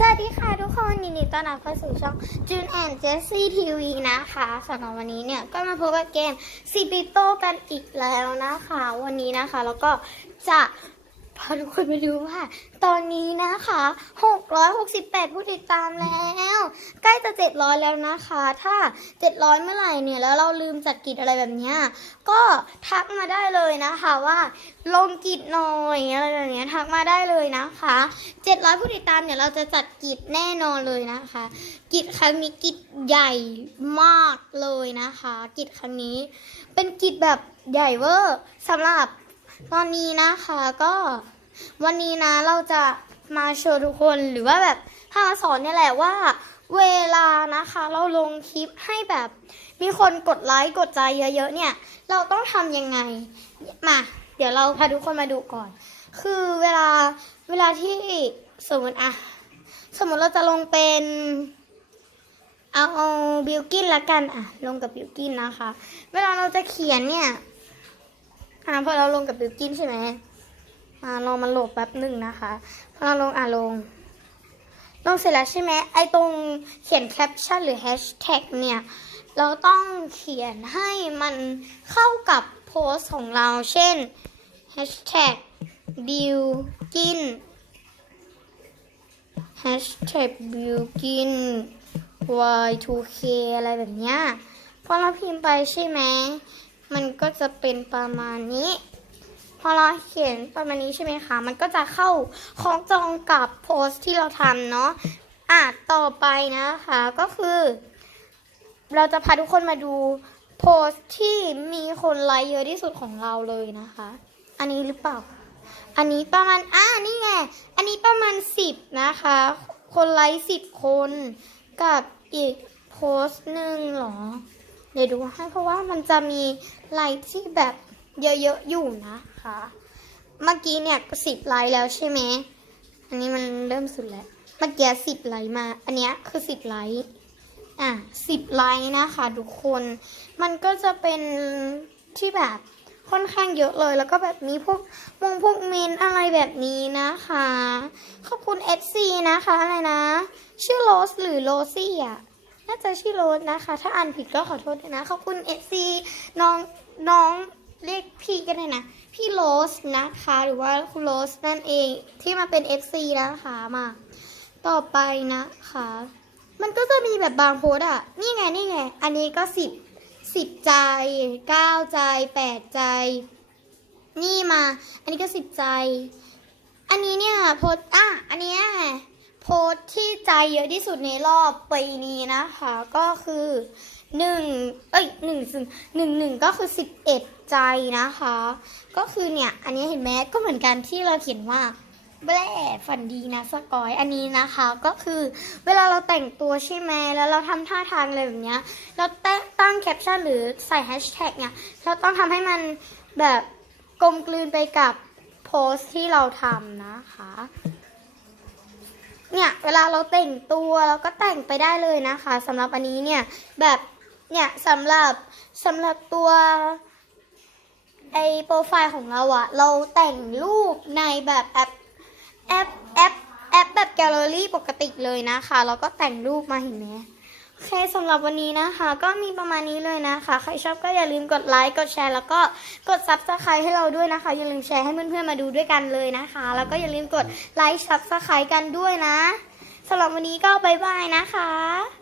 สวัสดีค่ะทุกคนยินดีต้อนรับเข้าสู่ช่อง June and Jessie TV นะคะสำหรับวันนี้เนี่ยก็มาพบกับเกมซีปิโตกันอีกแล้วนะคะ วันนี้นะคะแล้วก็จะ พาทุกคนไปดูว่า ตอนนี้นะคะ 668 ผู้ติดตามแล้ว ใกล้จะ 700 แล้วนะคะ ถ้า 700 เมื่อไหร่เนี่ย แล้วเราลืมจัดกิจอะไรแบบเนี้ย ก็ทักมาได้เลยนะคะว่าลงกิจหน่อยอะไรแบบเนี้ยทักมาได้เลยนะคะ 700 ผู้ติดตามเนี่ยเราจะจัดกิจแน่นอนเลยนะคะ กิจครั้งนี้กิจใหญ่มากเลยนะคะ กิจครั้งนี้ เป็นกิจแบบใหญ่เวอร์สำหรับ ตอนนี้นะคะก็วันนี้นะเราจะมาโชว์ทุกคนหรือว่าแบบพามาสอนเนี่ยแหละว่า เวลานะคะ เราลงคลิปให้แบบมีคนกดไลค์กดใจเยอะๆเนี่ย เราต้องทำยังไงมาเดี๋ยวเราพาทุกคนมาดูก่อน คือเวลาเวลาที่สมมติอะสมมติเราจะลงเป็นเอาบิลกินละกันอะลงกับบิลกินนะคะ เวลาเราจะเขียนเนี่ย อ่าพอเราลงกับบิลกินใช่ไหมอ่ารอมันโหลดแป๊บหนึ่งนะคะพอเราลงอะลงลงเสร็จแล้วใช่ไหมไอตรงเขียนแคปชั่นหรือแฮชแท็กเนี่ย เราต้องเขียนให้มันเข้ากับโพสต์ของเราเช่น hashtag บิวกิน hashtag บิวกิน y2k อะไรแบบเนี้ยพอเราพิมพ์ไปใช่ไหม มันก็จะเป็นประมาณนี้ พอเราเขียนประมาณนี้ใช่ไหมคะ มันก็จะเข้าของจองกับโพสต์ที่เราทำเนาะอะต่อไปนะคะก็คือ เราจะพาทุกคนมาดูโพสต์ที่มีคนไลค์เยอะที่สุดของเราเลยนะคะ อันนี้หรือเปล่า อันนี้ประมาณอ่านี่ไง อันนี้ประมาณสิบนะคะ คนไลค์สิบคนกับอีกโพสต์หนึ่งเหรอ ดี๋ยวดูให้เพราะว่ามันจะมีไลค์ที่แบบเยอะๆอยู่นะคะ เมื่อกี้เนี่ยสิบไลค์แล้วใช่ไหมอันนี้มันเริ่มสุดแล้ว เมื่อกี้สิบไลค์มา อันเนี้ยคือสิบไลค์อะสิบไลค์นะคะทุกคน มันก็จะเป็นที่แบบค่อนข้างเยอะเลย แล้วก็แบบมีพวกมงพวกเมนอะไรแบบนี้นะคะ ขอบคุณ FC นะคะอะไรนะ ชื่อโรสหรือโรซี่อะ น่าจะชื่อโรสนะคะ ถ้าอ่านผิดก็ขอโทษด้วยนะ ขอบคุณ FC น้องน้องเรียกพี่กันเลยนะ พี่โรสนะคะ หรือว่าคุณโรสนั่นเองที่มาเป็น FC นะคะมา ต่อไปนะคะ มันก็จะมีแบบบางโพสอะนี่ไงนี่ไง อันนี้ก็สิบสิบใจเก้าใจแปดใจ นี่มา อันนี้ก็สิบใจ อันนี้เนี่ยโพสอะอันนี้ พสที่ใจเยอะที่สุดในรอบปีนี้นะคะ ก็คือหนึ่งเอ้ยหนึ่งหนึ่งหนึ่งก็คือสิบเอ็ดใจนะคะ ก็คือเนี่ยอันนี้เห็นไหมก็เหมือนกันที่เราเขียนว่าแบล่ฝันดีนะสกอยอันนี้นะคะก็คือเวลาเราแต่งตัวใช่ไหมแล้วเราทำท่าทางอะไรแบบเนี้ยเราตั้งตั้งแคปชั่นหรือใส่แฮชแท็กเนี่ยเราต้องทำให้มันแบบกลมกลืนไปกับโพสต์ที่เราทำนะคะ เนี่ยเวลาเราแต่งตัวเราก็แต่งไปได้เลยนะคะสำหรับอันนี้เนี่ยแบบเนี่ยสำหรับสำหรับตัวไอโปรไฟล์ของเราอะเราแต่งรูปในแบบแอปแอปแอปแอปแบบแกลเลอรี่ปกติเลยนะคะ แล้วก็แต่งรูปมาเห็นไหม โอเคสำหรับวันนี้นะคะ ก็มีประมาณนี้เลยนะคะ ใครชอบก็อย่าลืมกดไลค์กดแชร์แล้วก็กดซับสไครต์ให้เราด้วยนะคะ อย่าลืมแชร์ให้เพื่อนๆมาดูด้วยกันเลยนะคะ แล้วก็อย่าลืมกดไลค์ซับสไครต์กันด้วยนะสำหรับวันนี้ก็บายบายนะคะ